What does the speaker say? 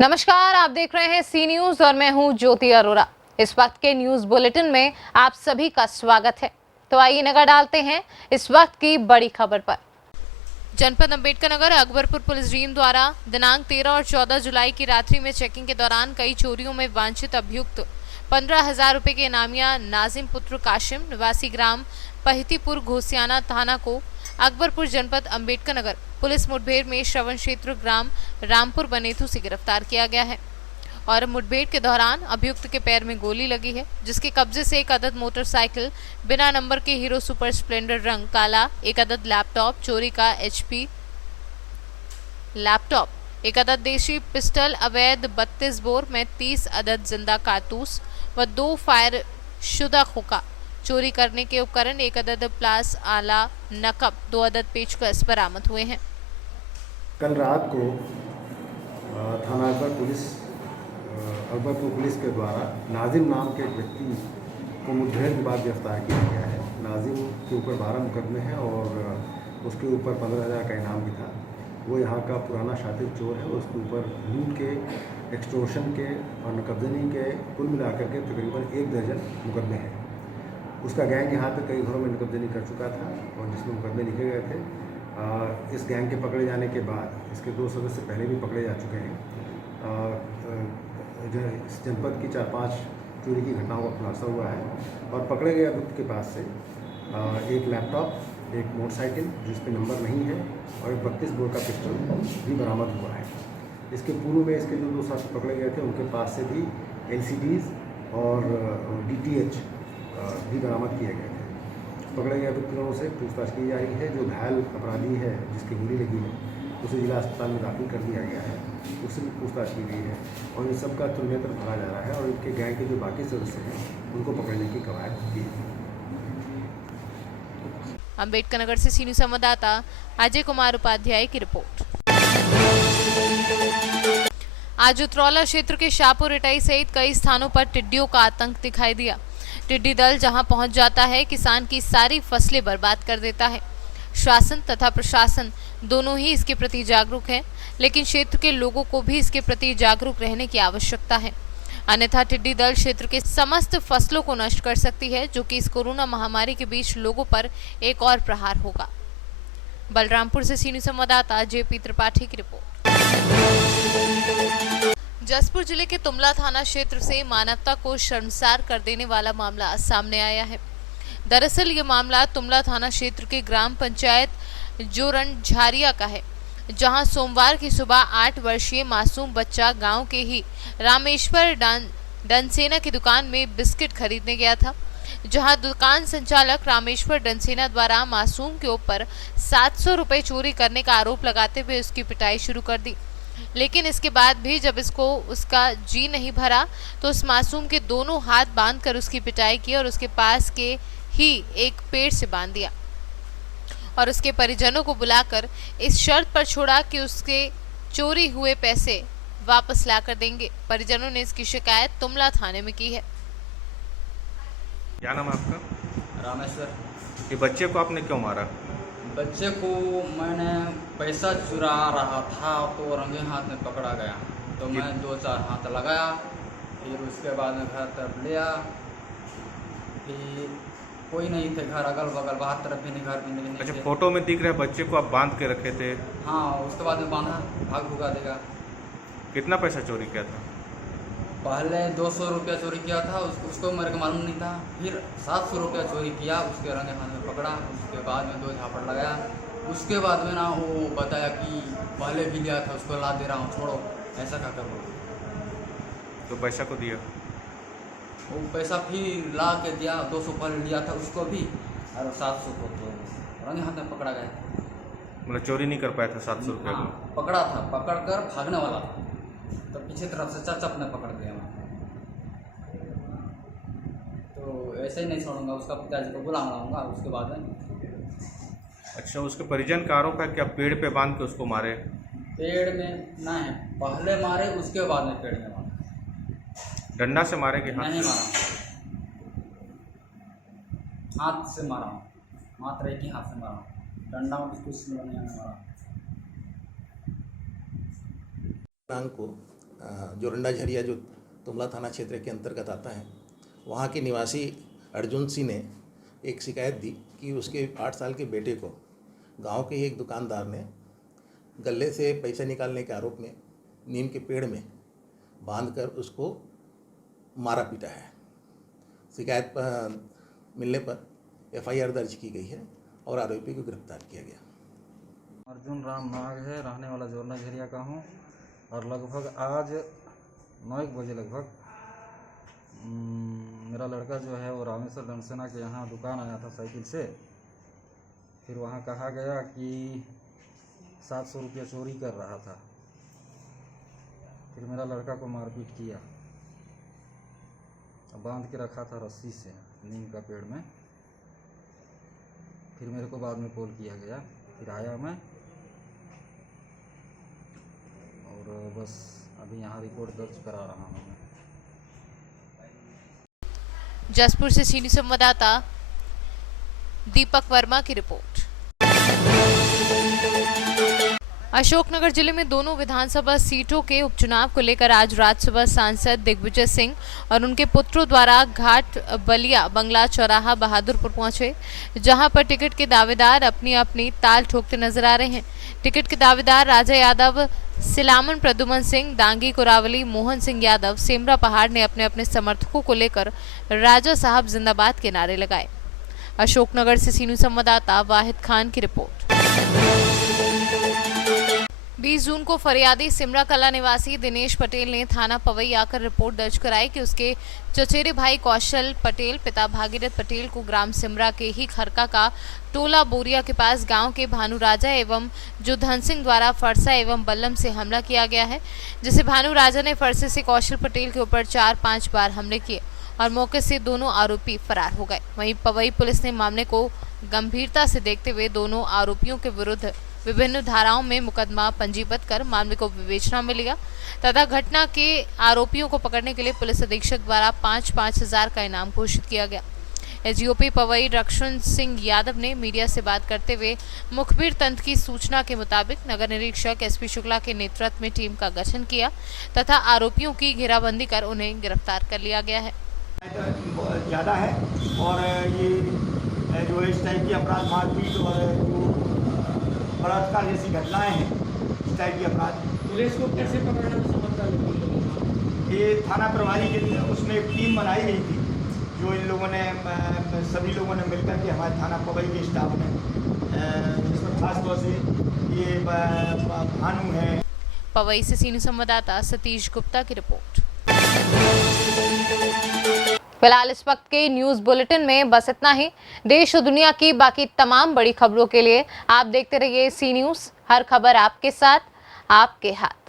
नमस्कार, आप देख रहे हैं सी न्यूज और मैं हूं ज्योति अरोरा। इस वक्त के न्यूज बुलेटिन में आप सभी का स्वागत है। तो आइए नजर डालते हैं इस वक्त की बड़ी खबर पर। जनपद अंबेडकर नगर अकबरपुर पुलिस टीम द्वारा दिनांक 13 और 14 जुलाई की रात्रि में चेकिंग के दौरान कई चोरियों में वांछित अभियुक्त 15,000 रुपए के इनामिया नाजिम पुत्र काशिम निवासी ग्राम पहतीपुर घोसियाना थाना को अकबरपुर जनपद अंबेडकर नगर पुलिस मुठभेड़ में श्रवण क्षेत्र ग्राम रामपुर बनेतु से गिरफ्तार किया गया है और मुठभेड़ के दौरान अभियुक्त के पैर में गोली लगी है, जिसके कब्जे से एक अदद मोटरसाइकिल बिना नंबर के हीरो सुपर स्प्लेंडर रंग काला, एक अदद लैपटॉप चोरी का HP लैपटॉप, एक अदद देशी पिस्टल अवैध 32 बोर में 30 अदद जिंदा कारतूस व 2 फायर शुदा खोखा, चोरी करने के उपकरण, एक अदद प्लास आला नकब, 2 अदद पेचकस बरामद हुए हैं। कल रात को थाना अकबरपुर पुलिस के द्वारा नाजिम नाम के एक व्यक्ति को मुठभेड़ के बाद गिरफ्तार किया गया है। नाजिम के ऊपर 12 मुकदमे हैं और उसके ऊपर 15,000 का इनाम भी था। वो यहाँ का पुराना शातिर चोर है। उसके ऊपर लूट के, एक्सटोर्शन के और नकबजनी के कुल मिलाकर के तकरीबन 1 दर्जन मुकदमे हैं। उसका गैंग यहाँ पे कई घरों में नकबजनी कर चुका था और जिसमें मुकदमे लिखे गए थे। इस गैंग के पकड़े जाने के बाद इसके 2 सदस्य पहले भी पकड़े जा चुके हैं। इस जनपद की 4-5 चोरी की घटनाओं का खुलासा हुआ है और पकड़े गए अभियुक्त के पास से एक लैपटॉप, एक मोटरसाइकिल जिस पे नंबर नहीं है और एक 32 बोर का पिस्टल भी बरामद हुआ है। इसके पूर्व में इसके जो 2 साथी पकड़े गए थे उनके पास से भी LCDs और DTH भी बरामद किए गए थे। पकड़े गए अभियुक्तों से पूछताछ की जा रही है। जो घायल अपराधी है जिसकी गोली लगी है उसे जिला अस्पताल में दाखिल कर दिया गया है, उससे भी पूछताछ की गई है और इन सब का तुलनेत्र भरा जा रहा है और इनके गैंग के जो बाकी सदस्य हैं उनको पकड़ने की कवायद की है। अंबेडकर नगर से सीनियर संवाददाता अजय कुमार उपाध्याय की रिपोर्ट। आज उतरौला क्षेत्र के शाहपुर इटाई सहित कई स्थानों पर टिड्डियों का आतंक दिखाई दिया। टिड्डी दल जहां पहुंच जाता है, किसान की सारी फसलें बर्बाद कर देता है। शासन तथा प्रशासन दोनों ही इसके प्रति जागरूक है, लेकिन क्षेत्र के लोगों को भी इसके प्रति जागरूक रहने की आवश्यकता है, अन्यथा टिड्डी दल क्षेत्र के समस्त फसलों को नष्ट कर सकती है, जो कि इस कोरोना महामारी के बीच लोगों पर एक और प्रहार होगा। बलरामपुर से सीनियर संवाददाता JP त्रिपाठी की रिपोर्ट। जसपुर जिले के तुमला थाना क्षेत्र से मानवता को शर्मसार कर देने वाला मामला सामने आया है। दरअसल ये मामला तुमला थाना क्षेत्र के ग्राम पंचायत जोरन झारिया का है, जहां सोमवार की सुबह 8 वर्षीय मासूम बच्चा गांव के ही रामेश्वर डनसेना की दुकान में बिस्किट खरीदने गया था, जहां दुकान संचालक रामेश्वर डनसेना द्वारा मासूम के ऊपर 700 रुपए चोरी करने का आरोप लगाते हुए उसकी पिटाई शुरू कर दी। लेकिन इसके बाद भी जब इसको उसका जी नहीं भरा तो उस मासूम के दोनों हाथ बांधकर उसकी पिटाई की और उसके पास के ही एक पेड़ से बांध दिया और उसके परिजनों को बुलाकर इस शर्त पर छोड़ा कि उसके चोरी हुए पैसे वापस लाकर देंगे। परिजनों ने इसकी शिकायत तुमला थाने में की है। क्या नाम है आपका? रामेश्वर। ये बच्चे को आपने क्यों मारा? बच्चे को मैंने पैसा चुरा रहा था तो रंगे हाथ में पकड़ा गया, तो मैं 2-4 हाथ लगाया, फिर उसके बाद में घर तरफ लिया। फिर कोई नहीं थे घर, अगल बगल बाहर तरफ भी नहीं, घर भी नहीं। अच्छा, फोटो में दिख रहा है बच्चे को आप बांध के रखे थे? हाँ, उसके बाद में बांधा, भाग भुगा देगा। कितना पैसा चोरी किया था? पहले 200 रुपया चोरी किया था, उसको मेरे को मालूम नहीं था। फिर 700 रुपया चोरी किया, उसके रंगे हाथ में पकड़ा, उसके बाद में 2 झापड़ लगाया। उसके बाद में ना वो बताया कि पहले भी लिया था, उसको ला दे रहा हूँ, छोड़ो, ऐसा क्या करो। तो पैसा को दिया? वो पैसा फिर ला के दिया, 200 पहले लिया था उसको भी और 700 को तो रंगे हाथ में पकड़ा गया। मतलब चोरी नहीं कर पाया था 700 रुपये को? हाँ, पकड़ा था, पकड़ कर भागने वाला था, तो पीछे तरफ से चाचा ने पकड़ दिया। तो ऐसे ही नहीं छोड़ूंगा, उसका पिताजी को बुला लाऊंगा उसके बाद में। अच्छा, उसके परिजन का आरोप है कि आप पेड़ पे बांध के उसको मारे? पेड़ में नहीं, पहले मारे उसके बाद में पेड़ में मारा। डंडा से मारे कि हाथ नहीं से? मारा, हाथ से मारा, मात्र एक ही हाथ से मारा, डंडा में कुछ नहीं मारा। दिनांक को जोरंडा झरिया जो तुमला थाना क्षेत्र के अंतर्गत आता है, वहाँ के निवासी अर्जुन सिंह ने एक शिकायत दी कि उसके 8 साल के बेटे को गांव के एक दुकानदार ने गले से पैसे निकालने के आरोप में नीम के पेड़ में बांधकर उसको मारा पीटा है। शिकायत मिलने पर FIR दर्ज की गई है और आरोपी को गिरफ्तार किया गया। अर्जुन राम नाग है, रहने वाला जोरना झरिया का हूँ। और लगभग आज 9 बजे लगभग मेरा लड़का जो है वो रामेश्वर दंसेना के यहाँ दुकान आया था साइकिल से। फिर वहाँ कहा गया कि 700 रुपया चोरी कर रहा था। फिर मेरा लड़का को मारपीट किया, बांध के रखा था रस्सी से नीम का पेड़ में। फिर मेरे को बाद में कॉल किया गया, फिर आया मैं और बस अभी यहाँ रिपोर्ट दर्ज करा रहा हूँ मैं। जसपुर से सीनियर संवाददाता दीपक वर्मा की रिपोर्ट। अशोकनगर जिले में दोनों विधानसभा सीटों के उपचुनाव को लेकर आज राज्यसभा सांसद दिग्विजय सिंह और उनके पुत्रों द्वारा घाट बलिया बंगला चौराहा बहादुरपुर पहुंचे, जहां पर टिकट के दावेदार अपनी अपनी ताल ठोकते नजर आ रहे हैं। टिकट के दावेदार राजा यादव, सिलामन प्रद्युमन सिंह, दांगी कुरावली, मोहन सिंह यादव, सेमरा पहाड़ ने अपने अपने समर्थकों को लेकर राजा साहब जिंदाबाद के नारे लगाए। अशोकनगर से सीनियर संवाददाता वाहिद खान की रिपोर्ट। 20 जून को फरियादी सिमरा कला निवासी दिनेश पटेल ने थाना पवई आकर रिपोर्ट दर्ज कराई कि उसके चचेरे भाई कौशल पटेल पिता भागीरथ पटेल को ग्राम सिमरा के ही खरका का टोला बोरिया के पास गांव के भानु राजा एवं जोधन सिंह द्वारा फरसा एवं बल्लम से हमला किया गया है, जिसे भानु राजा ने फरसे से कौशल पटेल के ऊपर 4-5 बार हमले किए और मौके से दोनों आरोपी फरार हो गए। वहीं पवई पुलिस ने मामले को गंभीरता से देखते हुए दोनों आरोपियों के विरुद्ध विभिन्न धाराओं में मुकदमा पंजीबद्ध कर मामले को विवेचना में लिया तथा घटना के आरोपियों को पकड़ने के लिए पुलिस अधीक्षक द्वारा 5-5 हजार का इनाम घोषित किया गया। SGOP पवई रक्षण सिंह यादव ने मीडिया से बात करते हुए मुखबिर तंत्र की सूचना के मुताबिक नगर निरीक्षक SP शुक्ला के नेतृत्व में टीम का गठन किया तथा आरोपियों की घेराबंदी कर उन्हें गिरफ्तार कर लिया गया है। ज़्यादा है और ये जो इस टाइप की अपराध मारपीट और बलात्कार जैसी घटनाएं हैं, इस टाइप की अपराध पुलिस को कैसे पकड़ने में सफलता मिली? ये थाना प्रभारी के उसमें एक टीम बनाई गई थी, जो इन लोगों ने सभी लोगों ने मिलकर के हमारे थाना पवई के स्टाफ ने, जिसमें खासतौर से ये भानु है। पवई से सीनियर संवाददाता सतीश गुप्ता की रिपोर्ट। फिलहाल इस वक्त के न्यूज बुलेटिन में बस इतना ही। देश और दुनिया की बाकी तमाम बड़ी खबरों के लिए आप देखते रहिए सी न्यूज। हर खबर आपके साथ, आपके हाथ।